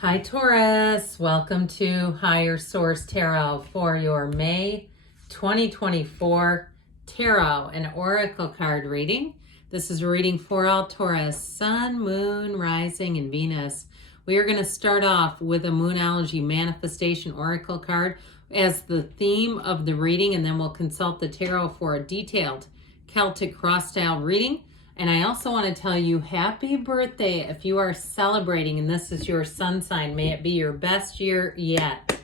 Hi Taurus, welcome to Higher Source Tarot for your May 2024 Tarot and Oracle card reading. This is a reading for all Taurus, Sun, Moon, Rising, and Venus. We are going to start off with a Moonology Manifestation Oracle card as the theme of the reading, and then we'll consult the tarot for a detailed Celtic cross-style reading. And I also want to tell you happy birthday if you are celebrating and this is your sun sign. May it be your best year yet.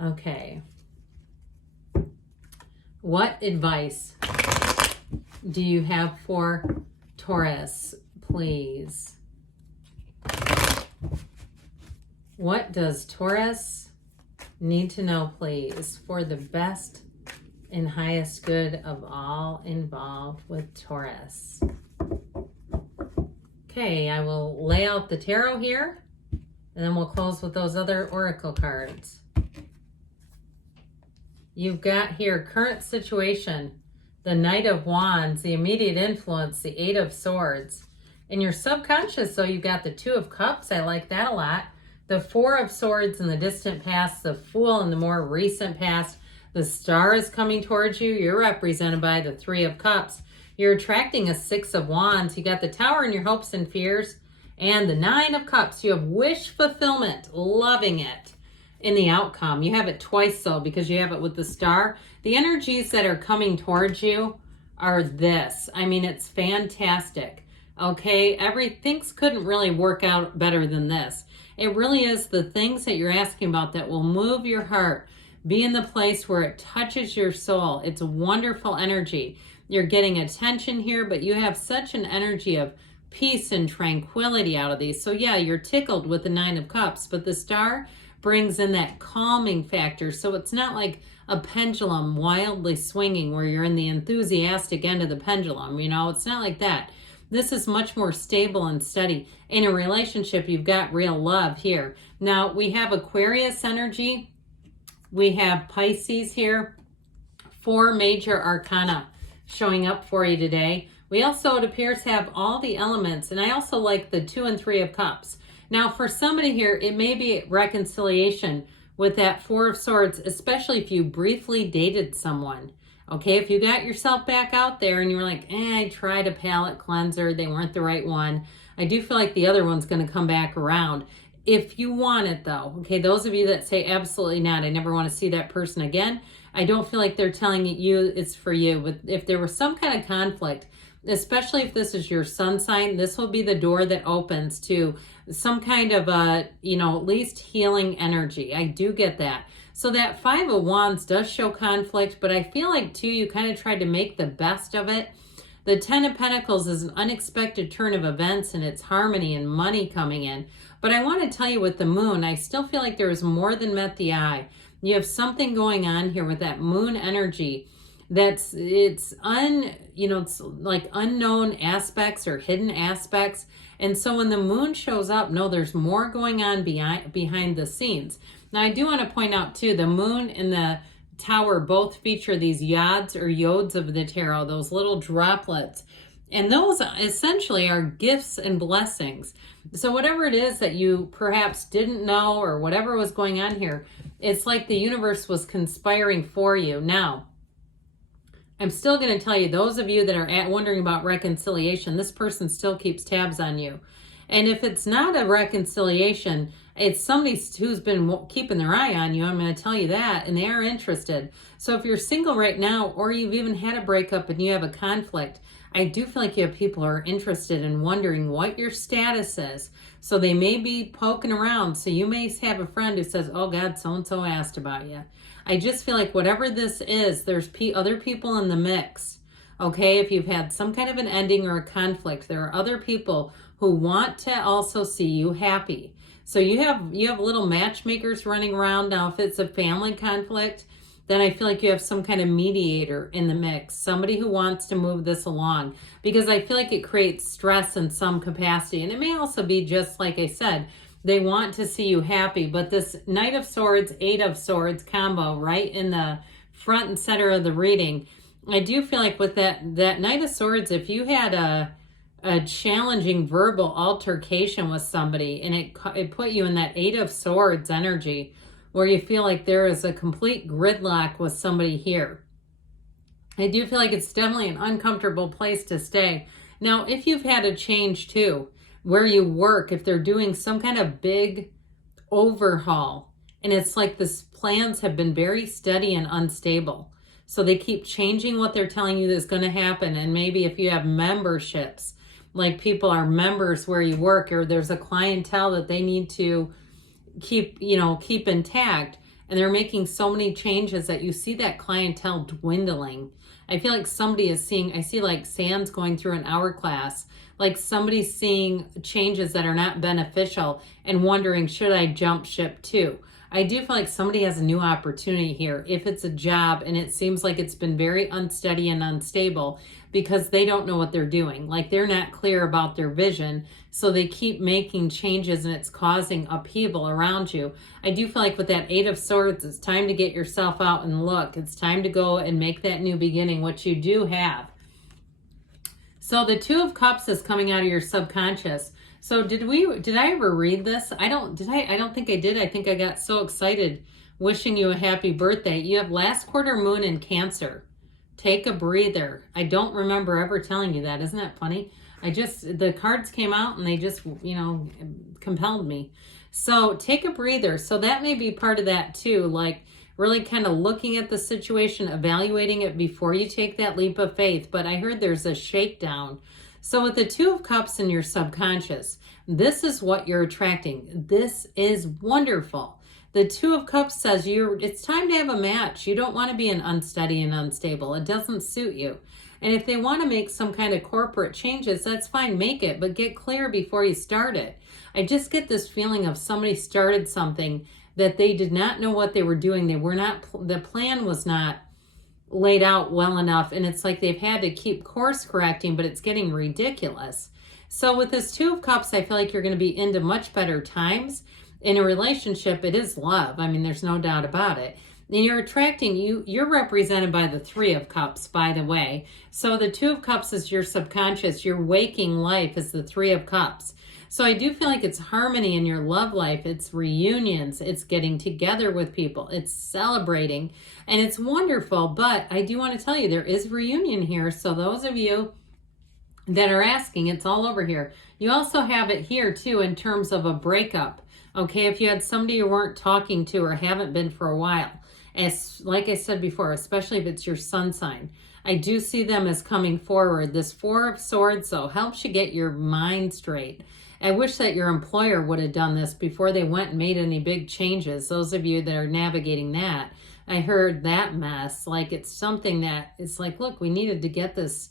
Okay. What advice do you have for Taurus, please? What does Taurus need to know, please, for the best and highest good of all involved with Taurus? Okay, I will lay out the tarot here, and then we'll close with those other oracle cards. You've got here current situation, the Knight of Wands, the immediate influence, the Eight of Swords. In your subconscious, so you've got the Two of Cups. I like that a lot. The Four of Swords in the distant past, the Fool in the more recent past. The Star is coming towards you. You're represented by the Three of Cups. You're attracting a Six of Wands. You got the Tower in your hopes and fears. And the Nine of Cups. You have wish fulfillment. Loving it in the outcome. You have it twice though because you have it with the Star. The energies that are coming towards you are this. I mean, it's fantastic. Okay, things couldn't really work out better than this. It really is the things that you're asking about that will move your heart. Be in the place where it touches your soul. It's a wonderful energy. You're getting attention here, but you have such an energy of peace and tranquility out of these. So yeah, you're tickled with the Nine of Cups, but the Star brings in that calming factor. So it's not like a pendulum wildly swinging where you're in the enthusiastic end of the pendulum. You know, it's not like that. This is much more stable and steady. In a relationship, you've got real love here. Now, we have Aquarius energy. We have Pisces here. 4 major arcana showing up for you today. We also, it appears, have all the elements. And I also like the 2 and 3 of Cups. Now, for somebody here, it may be reconciliation with that 4 of Swords, especially if you briefly dated someone. Okay, if you got yourself back out there and you were like, I tried a palette cleanser, they weren't the right one. I do feel like the other one's going to come back around. If you want it though, okay, those of you that say absolutely not, I never want to see that person again, I don't feel like they're telling you it's for you. But if there was some kind of conflict, especially if this is your sun sign, this will be the door that opens to some kind of at least healing energy. I do get that. So that 5 of Wands does show conflict, but I feel like too, you kind of tried to make the best of it. The 10 of Pentacles is an unexpected turn of events and it's harmony and money coming in. But I want to tell you with the Moon, I still feel like there is more than met the eye. You have something going on here with that Moon energy it's like unknown aspects or hidden aspects. And so when the Moon shows up, no, there's more going on behind the scenes. Now, I do want to point out too, the Moon and the Tower both feature these yods or yodes of the tarot, those little droplets. And those essentially are gifts and blessings. So whatever it is that you perhaps didn't know or whatever was going on here, it's like the universe was conspiring for you. Now, I'm still going to tell you, those of you that are wondering about reconciliation, this person still keeps tabs on you. And if it's not a reconciliation, it's somebody who's been keeping their eye on you. I'm going to tell you that, and they are interested. So if you're single right now, or you've even had a breakup and you have a conflict, I do feel like you have people who are interested in wondering what your status is. So they may be poking around. So you may have a friend who says, oh God, so-and-so asked about you. I just feel like whatever this is, there's other people in the mix. Okay, if you've had some kind of an ending or a conflict, there are other people who want to also see you happy. So you have little matchmakers running around. Now, if it's a family conflict, then I feel like you have some kind of mediator in the mix, somebody who wants to move this along, because I feel like it creates stress in some capacity. And it may also be just like I said, they want to see you happy. But this Knight of Swords, Eight of Swords combo right in the front and center of the reading, I do feel like with that Knight of Swords, if you had a challenging verbal altercation with somebody, and it put you in that Eight of Swords energy where you feel like there is a complete gridlock with somebody here. I do feel like it's definitely an uncomfortable place to stay. Now, if you've had a change too, where you work, if they're doing some kind of big overhaul, and it's like this plans have been very steady and unstable. So they keep changing what they're telling you is going to happen. And maybe if you have memberships, like people are members where you work, or there's a clientele that they need to keep intact, and they're making so many changes that you see that clientele dwindling. I feel like somebody is seeing, I see like sands going through an hourglass, like somebody's seeing changes that are not beneficial and wondering, should I jump ship too? I do feel like somebody has a new opportunity here. If it's a job and it seems like it's been very unsteady and unstable because they don't know what they're doing, like they're not clear about their vision, so they keep making changes and it's causing upheaval around you. I do feel like with that Eight of Swords, it's time to get yourself out and look. It's time to go and make that new beginning, which you do have. So the Two of Cups is coming out of your subconscious. So did I ever read this? I don't think I did. I think I got so excited wishing you a happy birthday. You have last quarter moon in Cancer. Take a breather. I don't remember ever telling you that. Isn't that funny? The cards came out and they just, compelled me. So take a breather. So that may be part of that too. Like really kind of looking at the situation, evaluating it before you take that leap of faith. But I heard there's a shakedown. So with the Two of Cups in your subconscious, this is what you're attracting. This is wonderful. The Two of Cups says it's time to have a match. You don't want to be an unsteady and unstable. It doesn't suit you. And if they want to make some kind of corporate changes, that's fine, make it, but get clear before you start it. I just get this feeling of somebody started something that they did not know what they were doing. The plan was not laid out well enough, and it's like they've had to keep course correcting, but it's getting ridiculous. So with this Two of Cups, I feel like you're going to be into much better times. In a relationship, it is love. I mean, there's no doubt about it. And you're you're represented by the Three of Cups, by the way. So the Two of Cups is your subconscious. Your waking life is the Three of Cups. So I do feel like it's harmony in your love life. It's reunions. It's getting together with people. It's celebrating. And it's wonderful. But I do want to tell you, there is reunion here. So those of you that are asking, it's all over here. You also have it here too in terms of a breakup. Okay, if you had somebody you weren't talking to or haven't been for a while. Like I said before, especially if it's your sun sign. I do see them as coming forward. This Four of Swords, though, helps you get your mind straight. I wish that your employer would have done this before they went and made any big changes. Those of you that are navigating that, I heard that mess. Like it's something that it's like, look, we needed to get this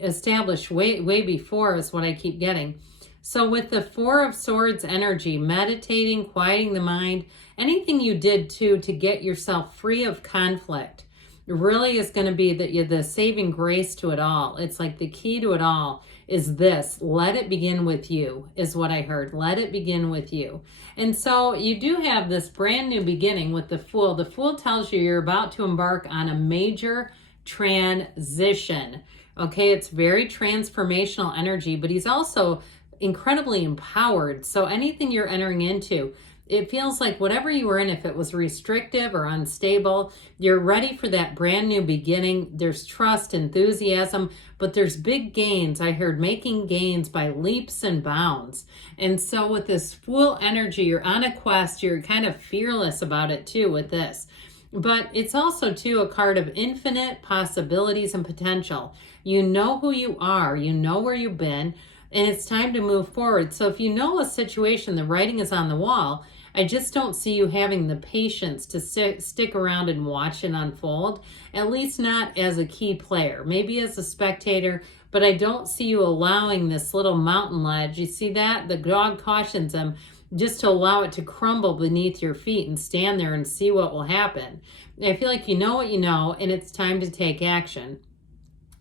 established way before is what I keep getting. So with the Four of Swords energy, meditating, quieting the mind, anything you did to get yourself free of conflict really is going to be the saving grace to it all. It's like the key to it all is this. Let it begin with you is what I heard. Let it begin with you. And so you do have this brand new beginning with the Fool. The Fool tells you you're about to embark on a major transition. Okay, it's very transformational energy, but he's also incredibly empowered. So anything you're entering into, it feels like whatever you were in, if it was restrictive or unstable, you're ready for that brand new beginning. There's trust, enthusiasm, but there's big gains. I heard making gains by leaps and bounds. And so with this Fool energy, you're on a quest. You're kind of fearless about it too with this. But it's also too a card of infinite possibilities and potential. You know who you are. You know where you've been. And it's time to move forward. So if you know a situation, the writing is on the wall, I just don't see you having the patience to stick around and watch it unfold, at least not as a key player, maybe as a spectator, but I don't see you allowing this little mountain ledge. You see that? The dog cautions him just to allow it to crumble beneath your feet and stand there and see what will happen. I feel like you know what you know, and it's time to take action.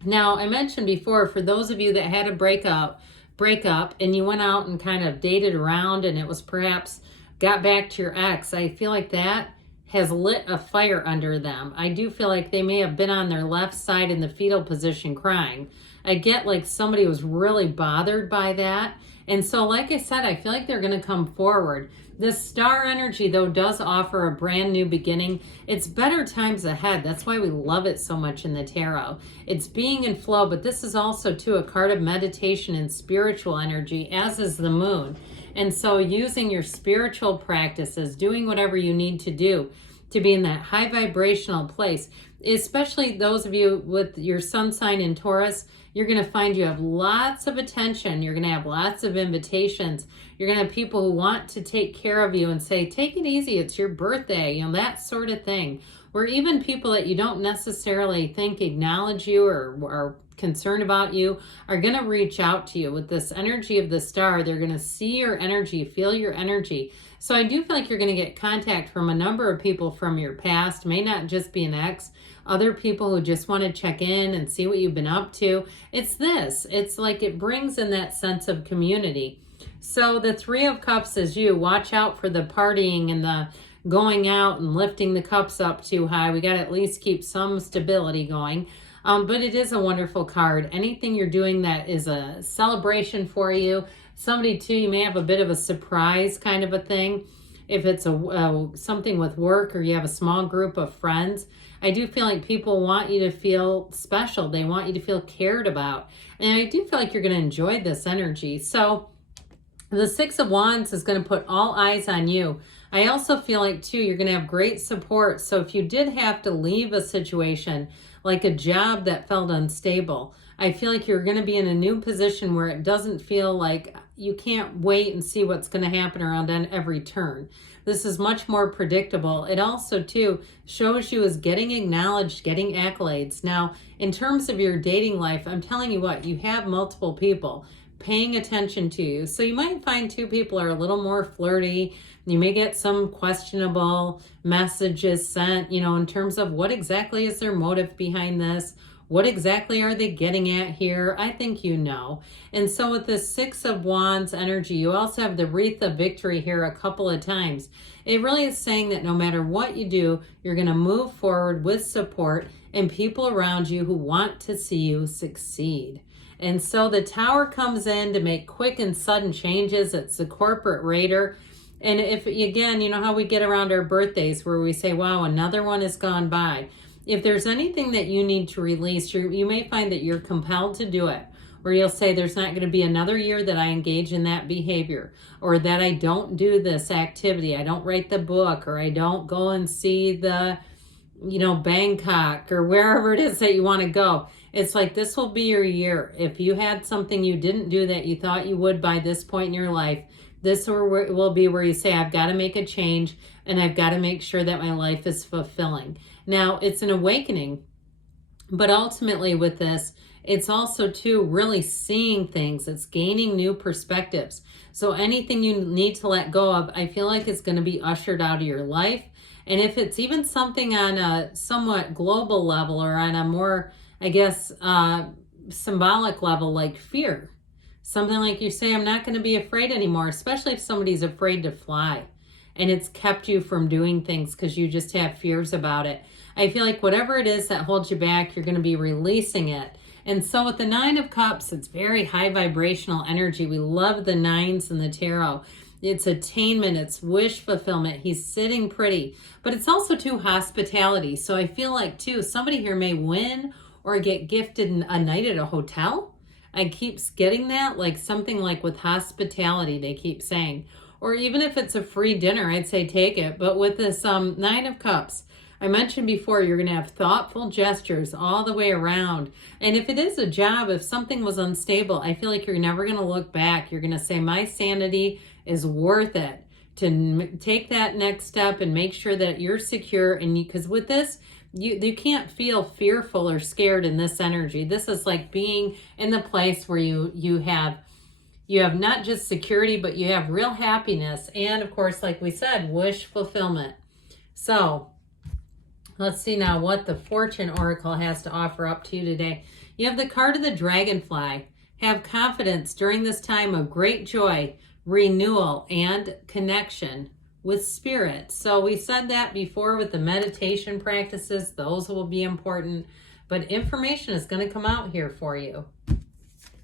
Now, I mentioned before, for those of you that had a breakup and you went out and kind of dated around and it was perhaps got back to your ex, I feel like that has lit a fire under them. I do feel like they may have been on their left side in the fetal position crying. I get like somebody was really bothered by that. And so, like I said, I feel like they're going to come forward. This star energy, though, does offer a brand new beginning. It's better times ahead. That's why we love it so much in the tarot. It's being in flow, but this is also, too, a card of meditation and spiritual energy, as is the moon. And so using your spiritual practices, doing whatever you need to do to be in that high vibrational place, especially those of you with your sun sign in Taurus, you're going to find you have lots of attention. You're going to have lots of invitations. You're going to have people who want to take care of you and say, take it easy, it's your birthday, that sort of thing. Or even people that you don't necessarily think acknowledge you or are concerned about you are going to reach out to you with this energy of the star. They're going to see your energy, feel your energy. So I do feel like you're going to get contact from a number of people from your past. May not just be an ex. Other people who just want to check in and see what you've been up to. It's like it brings in that sense of community. So the Three of Cups is you. Watch out for the partying and the going out and lifting the cups up too high. We got to at least keep some stability going. But it is a wonderful card. Anything you're doing that is a celebration for you. Somebody too, you may have a bit of a surprise kind of a thing. If it's something with work or you have a small group of friends, I do feel like people want you to feel special. They want you to feel cared about. And I do feel like you're going to enjoy this energy. So the Six of Wands is going to put all eyes on you. I also feel like, too, you're going to have great support. So if you did have to leave a situation, like a job that felt unstable, I feel like you're going to be in a new position where it doesn't feel like you can't wait and see what's going to happen around on every turn. This is much more predictable. It also, too, shows you as getting acknowledged, getting accolades. Now, in terms of your dating life, I'm telling you what, you have multiple people paying attention to you. So you might find two people are a little more flirty. You may get some questionable messages sent, in terms of what exactly is their motive behind this? What exactly are they getting at here? I think you know. And so with the Six of Wands energy, you also have the Wreath of Victory here a couple of times. It really is saying that no matter what you do, you're going to move forward with support and people around you who want to see you succeed. And so the Tower comes in to make quick and sudden changes. It's the corporate raider. And if, again, you know how we get around our birthdays where we say, wow, another one has gone by. If there's anything that you need to release, you may find that you're compelled to do it. Or you'll say there's not going to be another year that I engage in that behavior. Or that I don't do this activity. I don't write the book. Or I don't go and see the, Bangkok. Or wherever it is that you want to go. It's like this will be your year. If you had something you didn't do that you thought you would by this point in your life, this will be where you say, I've got to make a change and I've got to make sure that my life is fulfilling. Now, it's an awakening, but ultimately with this, it's also too really seeing things. It's gaining new perspectives. So anything you need to let go of, I feel like it's going to be ushered out of your life. And if it's even something on a somewhat global level or on a more, symbolic level like fear, something like you say, I'm not going to be afraid anymore, especially if somebody's afraid to fly and it's kept you from doing things because you just have fears about it. I feel like whatever it is that holds you back, you're going to be releasing it. And so with the Nine of Cups, it's very high vibrational energy. We love the nines in the tarot. It's attainment, it's wish fulfillment. He's sitting pretty, but it's also too hospitality. So I feel like too, somebody here may win or get gifted a night at a hotel. I keep getting that, like something like with hospitality, they keep saying. Or even if it's a free dinner, I'd say take it. But with this Nine of Cups, I mentioned before, you're going to have thoughtful gestures all the way around. And if it is a job, if something was unstable, I feel like you're never going to look back. You're going to say, my sanity is worth it to take that next step and make sure that you're secure. And because with this, you can't feel fearful or scared in this energy. This is like being in the place where you have not just security, but you have real happiness. And of course, like we said, wish fulfillment. So let's see now what the Fortune Oracle has to offer up to you today. You have the card of the Dragonfly. Have confidence during this time of great joy, renewal, and connection with spirit. So we said that before with the meditation practices. Those will be important. But information is going to come out here for you.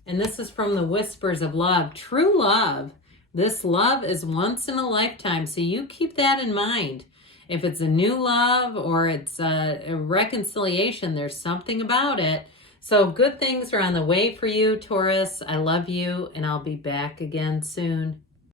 And this is from the Whispers of Love. True love. This love is once in a lifetime. So you keep that in mind. If it's a new love or it's a reconciliation, there's something about it. So good things are on the way for you, Taurus. I love you, and I'll be back again soon.